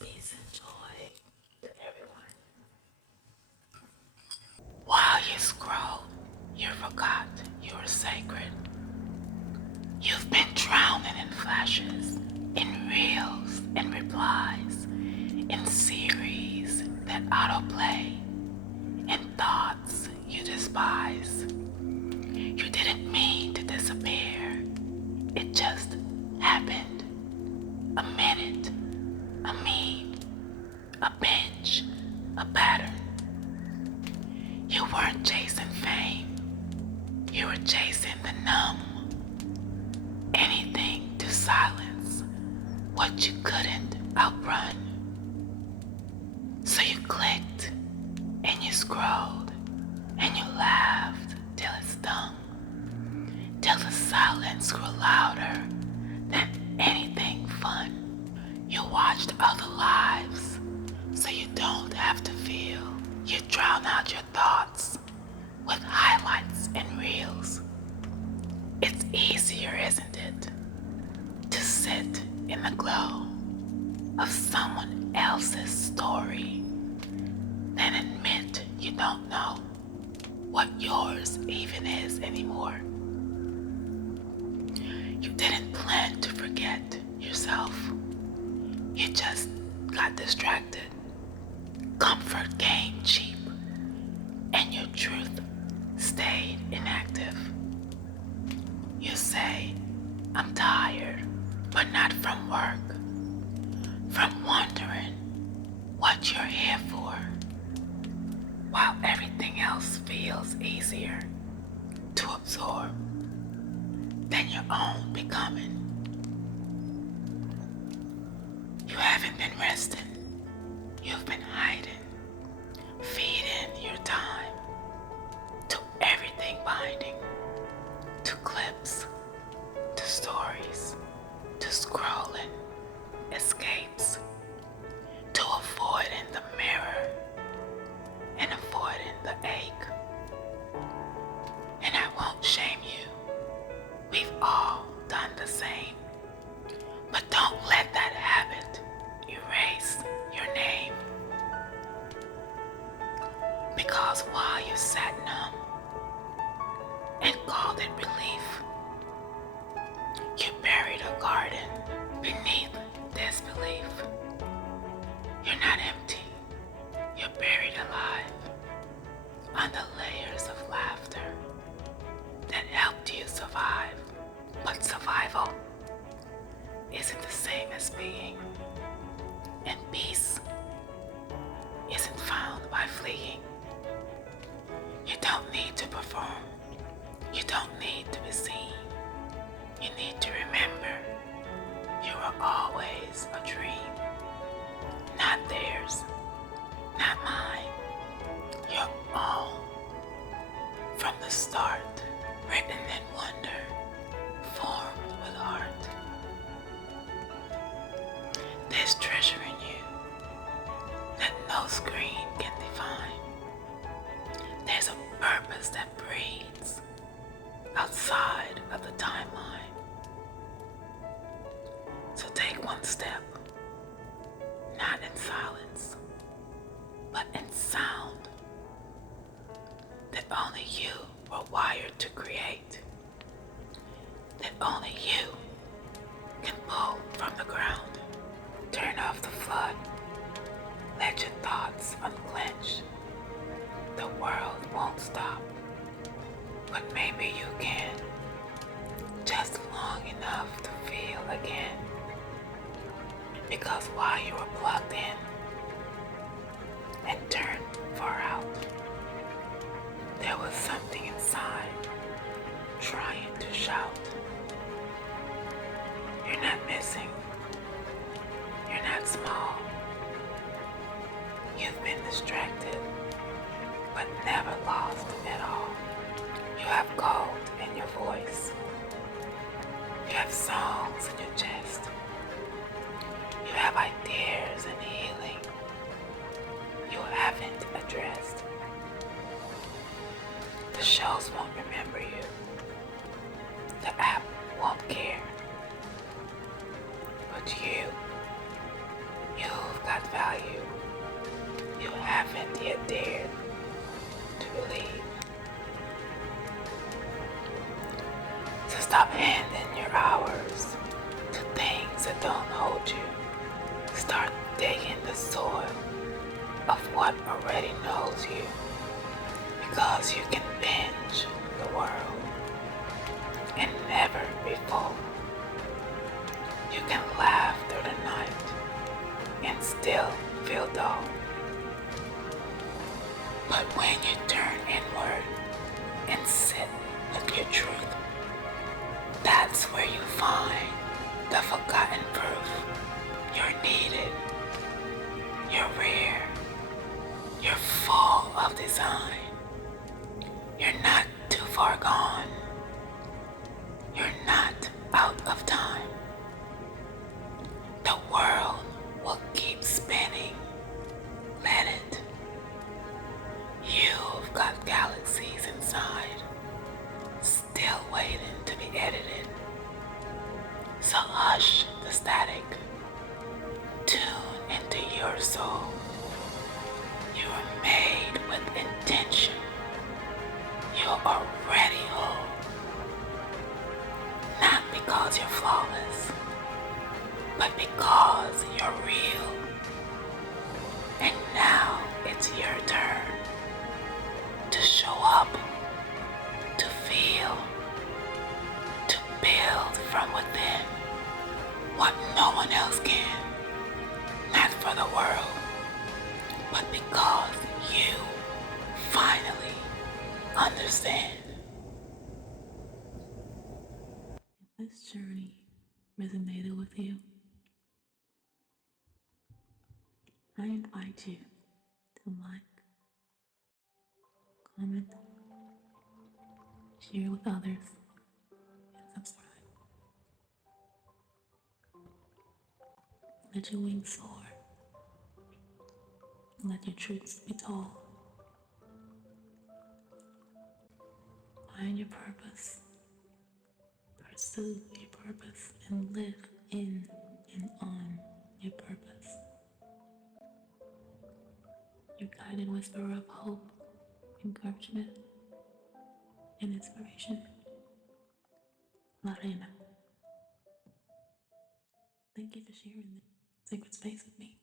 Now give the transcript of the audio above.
Peace and joy to everyone. While you scrolled, you forgot you were sacred. You've been drowning in flashes, in reels and replies, in series that autoplay, in thoughts you despise. You didn't mean to disappear. It just happened. A minute, a meme, a binge, a pattern. You weren't chasing fame. You were chasing the numb. Anything to silence what you couldn't outrun. So you clicked and you scrolled and you laughed till it stung. Till the silence grew louder than anything fun. You watched other lives so you don't have to feel. You drown out your thoughts with highlights and reels. It's easier, isn't it, to sit in the glow of someone else's story than admit you don't know what yours even is anymore. You didn't plan to forget yourself. You just got distracted. Comfort came cheap, and your truth stayed inactive. You say, I'm tired, but not from work, from wondering what you're here for, while everything else feels easier to absorb than your own becoming. You haven't been resting. You've been hiding, feeding your time to everything binding, to clips, to stories, to scrolling, escapes, to avoiding the mirror and avoiding the ache. And I won't shame you. We've all done the same. But don't let that habit erase your name. Because while you sat numb and called it relief, you buried a garden beneath disbelief. You're not empty, you're buried alive under layers of laughter that helped you survive. But survival isn't the same as being, and peace isn't found by fleeing. You don't need to perform. You don't need to be seen. You need to remember you were always a dream. Not theirs, not mine, your own. From the start, written in wonder, formed with art. There's treasure in you that no screen can define. There's a purpose that breathes outside of the timeline. So take one step, not in silence, but in sound that only you were wired to create, that only you can pull from the ground. Turn off the flood, let your thoughts unclench. The world won't stop, but maybe you can, just long enough to feel again. Because while you were plugged in and turned far out, there was something inside trying to shout. You're not missing. You're not small. You've been distracted, but never lost at all. You have gold in your voice. You have songs in your chest. You have ideas and healing you haven't addressed. The shows won't remember you. The app won't care. But You've got value. You haven't yet dared to believe. So stop handing your hours to things that don't hold you. Start digging the soil of what already knows you, because you can binge the world and never be full. You can laugh through the night and still feel dull. But when you turn inward and sit with your truth, that's where you find the forgotten proof. You're needed, you're rare, you're full of design. You're not too far gone. You're not out of time. The world will keep spinning. Let it. You've got galaxies inside, still waiting to be edited. So hush the static. Tune into your soul. You were made with intention. You're already whole. Not because you're flawless, but because you're real. And now it's your turn to show up, to feel, to build from within what no one else can. Not for the world, but because you finally understand. If this journey resonated with you, I invite you to like, comment, share with others, and subscribe. Let your wings soar. Let your truths be told. Find your purpose. Pursue your purpose and live in and on your purpose. Your guided whisperer of hope, encouragement, and inspiration. LaReina. Thank you for sharing this sacred space with me.